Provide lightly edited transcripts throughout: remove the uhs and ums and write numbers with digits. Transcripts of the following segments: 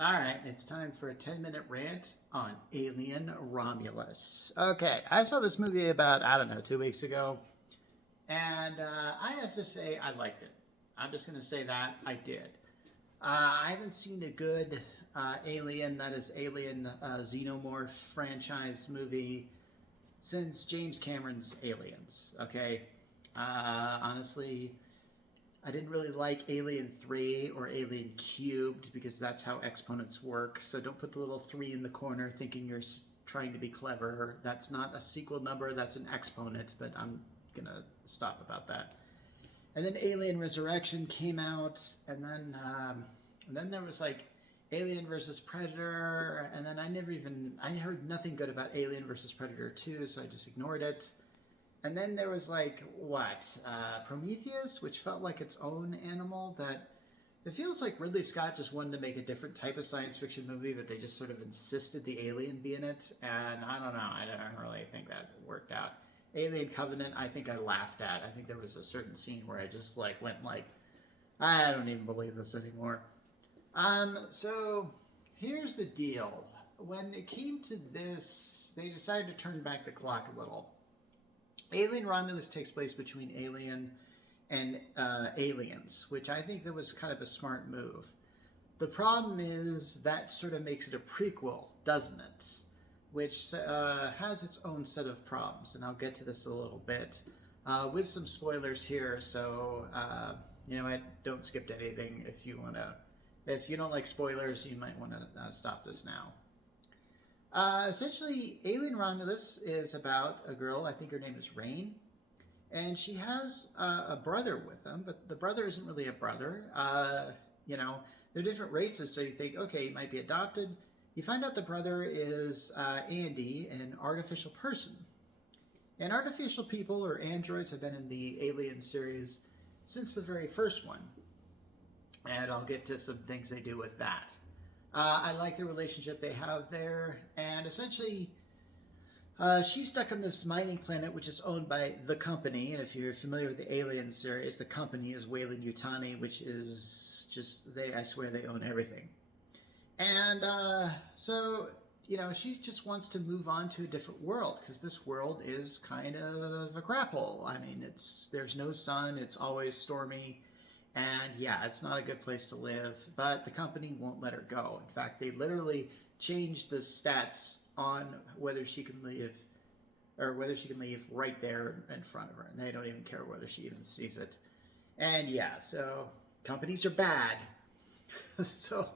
All right, it's time for a 10-minute rant on Alien Romulus. Okay, I saw this movie about, I don't know, 2 weeks ago, and I have to say I liked it. I'm just going to say that I did. I haven't seen a good Alien, that is Alien Xenomorph franchise movie since James Cameron's Aliens, okay? Honestly, I didn't really like Alien 3 or Alien Cubed because that's how exponents work. So don't put the little 3 in the corner thinking you're trying to be clever. That's not a sequel number, that's an exponent, but I'm going to stop about that. And then Alien Resurrection came out, and then there was like Alien versus Predator, and then I heard nothing good about Alien versus Predator 2, so I just ignored it. And then there was like Prometheus, which felt like its own animal. That it feels like Ridley Scott just wanted to make a different type of science fiction movie, but they just sort of insisted the alien be in it. And I don't know, I don't really think that worked out. Alien Covenant, I think I laughed at. I think there was a certain scene where I just like went like, I don't even believe this anymore. So here's the deal. When it came to this, they decided to turn back the clock a little. Alien Romulus takes place between Alien and Aliens, which I think that was kind of a smart move. The problem is that sort of makes it a prequel, doesn't it? Which has its own set of problems, and I'll get to this a little bit with some spoilers here. So you know what? Don't skip to anything if you want to. If you don't like spoilers, you might want to stop this now. Essentially, Alien Romulus is about a girl, I think her name is Rain, and she has a brother with them, but the brother isn't really a brother. You know, they're different races, so you think, okay, he might be adopted. You find out the brother is Andy, an artificial person. And artificial people, or androids, have been in the Alien series since the very first one. And I'll get to some things they do with that. I like the relationship they have there, and essentially, she's stuck on this mining planet, which is owned by the company. And if you're familiar with the Alien series, the company is Weyland-Yutani, which is just I swear they own everything. And so, you know, she just wants to move on to a different world because this world is kind of a crap hole. I mean, there's no sun, it's always stormy. And yeah, it's not a good place to live, but the company won't let her go. In fact, they literally changed the stats on whether she can leave right there in front of her. And they don't even care whether she even sees it. And yeah, so companies are bad. so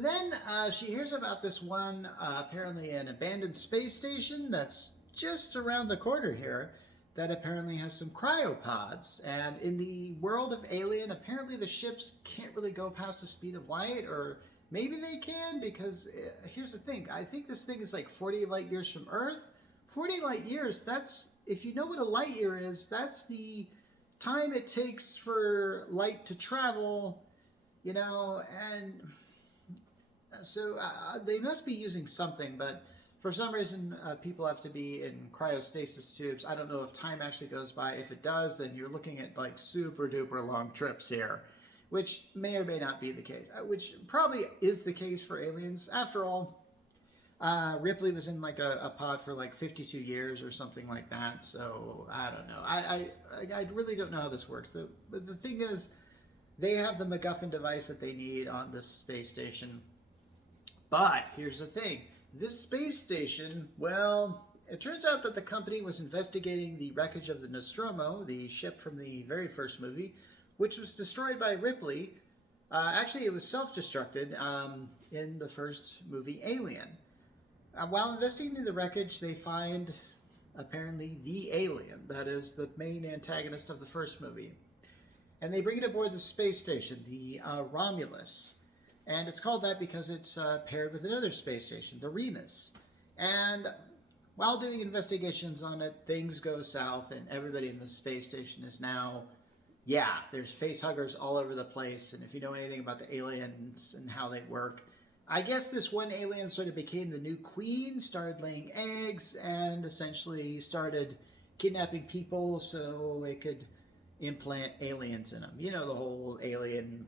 then she hears about this one, apparently an abandoned space station that's just around the corner here, that apparently has some cryopods. And in the world of Alien, apparently the ships can't really go past the speed of light, or maybe they can, because here's the thing. I think this thing is like 40 light years from Earth. 40 light years, that's, if you know what a light year is, that's the time it takes for light to travel, you know, and so they must be using something, but for some reason, people have to be in cryostasis tubes. I don't know if time actually goes by. If it does, then you're looking at like super duper long trips here, which may or may not be the case, which probably is the case for aliens. After all, Ripley was in like a pod for like 52 years or something like that. So I don't know. I really don't know how this works. But the thing is, they have the MacGuffin device that they need on this space station. But here's the thing. This space station, well, it turns out that the company was investigating the wreckage of the Nostromo, the ship from the very first movie, which was destroyed by Ripley. Actually, it was self-destructed in the first movie, Alien. While investigating the wreckage, they find, apparently, the alien. That is the main antagonist of the first movie. And they bring it aboard the space station, the Romulus. And it's called that because it's paired with another space station, the Remus. And while doing investigations on it, things go south, and everybody in the space station is now, yeah, there's face huggers all over the place. And if you know anything about the aliens and how they work, I guess this one alien sort of became the new queen, started laying eggs, and essentially started kidnapping people so it could implant aliens in them. You know, the whole alien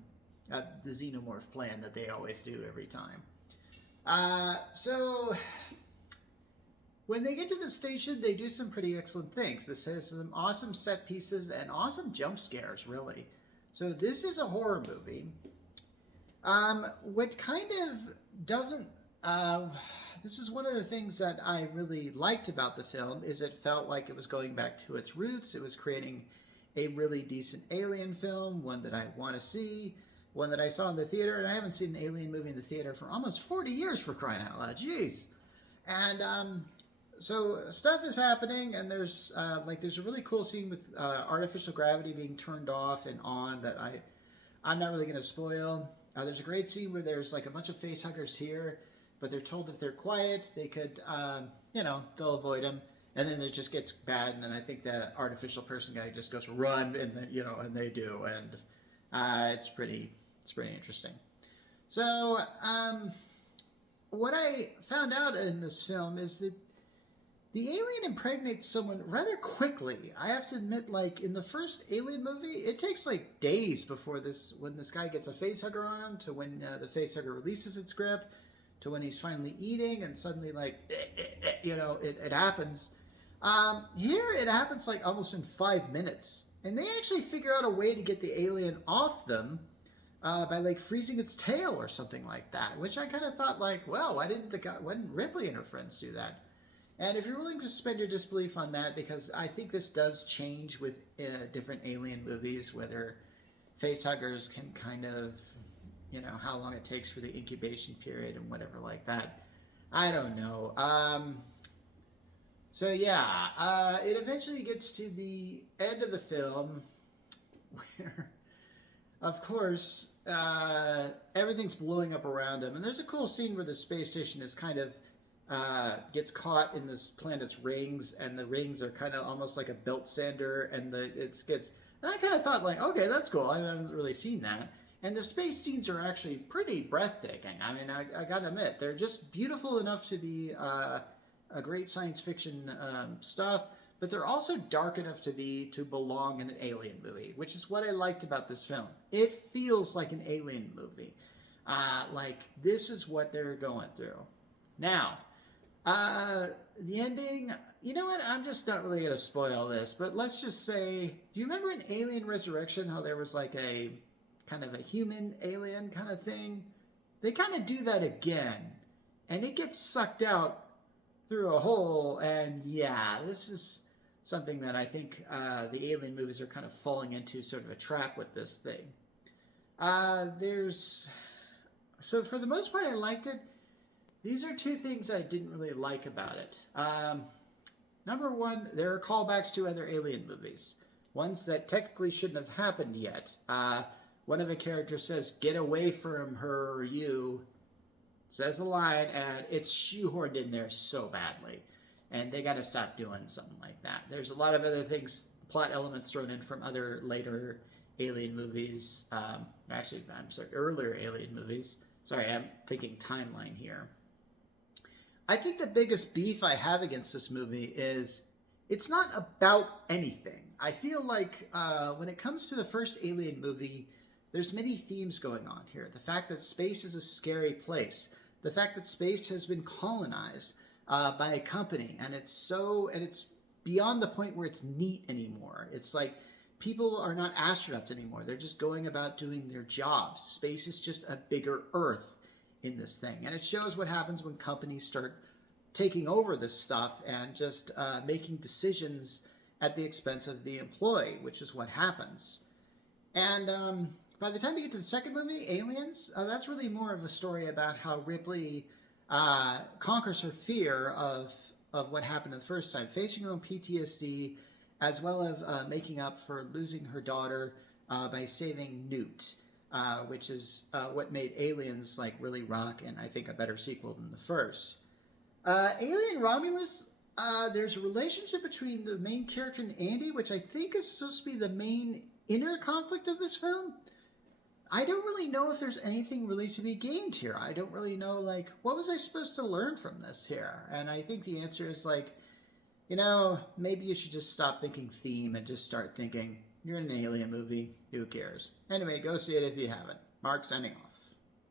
the xenomorph plan that they always do every time. So when they get to the station, they do some pretty excellent things. This has some awesome set pieces and awesome jump scares, really. So this is a horror movie. What kind of doesn't... this is one of the things that I really liked about the film, is it felt like it was going back to its roots. It was creating a really decent alien film, one that I want to see, one that I saw in the theater, and I haven't seen an alien movie in the theater for almost 40 years, for crying out loud. Jeez. And so stuff is happening, and there's a really cool scene with artificial gravity being turned off and on that I'm not really going to spoil. There's a great scene where there's like a bunch of facehuggers here, but they're told if they're quiet, they could, they'll avoid them. And then it just gets bad, and then I think the artificial person guy just goes run, and then, and they do, and it's pretty interesting. So what I found out in this film is that the alien impregnates someone rather quickly. I have to admit, like in the first Alien movie, it takes like days before when this guy gets a facehugger on him, to when the facehugger releases its grip, to when he's finally eating, and suddenly like, it happens. Here it happens like almost in 5 minutes, and they actually figure out a way to get the alien off them by like freezing its tail or something like that, which I kind of thought like, well, why didn't Ripley and her friends do that? And if you're willing to suspend your disbelief on that, because I think this does change with different alien movies, whether facehuggers can kind of, how long it takes for the incubation period and whatever like that. I don't know. So yeah, it eventually gets to the end of the film where, of course, everything's blowing up around him. And there's a cool scene where the space station is kind of gets caught in this planet's rings, and the rings are kind of almost like a belt sander, and and I kind of thought like, okay, that's cool. I haven't really seen that. And the space scenes are actually pretty breathtaking. I mean, I gotta admit, they're just beautiful enough to be a great science fiction stuff, but they're also dark enough to belong in an alien movie, which is what I liked about this film. It feels like an alien movie. Like, this is what they're going through. Now, the ending, you know what, I'm just not really going to spoil this, but let's just say, do you remember in Alien Resurrection how there was like a kind of a human alien kind of thing? They kind of do that again, and it gets sucked out through a hole, and yeah, this is something that I think the alien movies are kind of falling into, sort of a trap with this thing. So for the most part, I liked it. These are two things I didn't really like about it. Number one, there are callbacks to other Alien movies, ones that technically shouldn't have happened yet. One of the characters says, "Get away from her," or you, says a line, and it's shoehorned in there so badly. And they got to stop doing something like that. There's a lot of other things, plot elements thrown in from other later Alien movies. Actually, I'm sorry, earlier Alien movies. Sorry, I'm thinking timeline here. I think the biggest beef I have against this movie is it's not about anything. I feel like when it comes to the first Alien movie, there's many themes going on here. The fact that space is a scary place. The fact that space has been colonized by a company, and it's beyond the point where it's neat anymore. It's like people are not astronauts anymore. They're just going about doing their jobs. Space is just a bigger Earth in this thing. And it shows what happens when companies start taking over this stuff and just making decisions at the expense of the employee, which is what happens. And by the time you get to the second movie, Aliens, that's really more of a story about how Ripley conquers her fear of what happened the first time, facing her own PTSD, as well as making up for losing her daughter by saving Newt. Which is what made Aliens like really rock, and I think a better sequel than the first. Alien Romulus, there's a relationship between the main character and Andy, which I think is supposed to be the main inner conflict of this film. I don't really know if there's anything really to be gained here. I don't really know, like, what was I supposed to learn from this here? And I think the answer is like, maybe you should just stop thinking theme and just start thinking, you're in an alien movie, who cares? Anyway, go see it if you haven't. Mark signing off.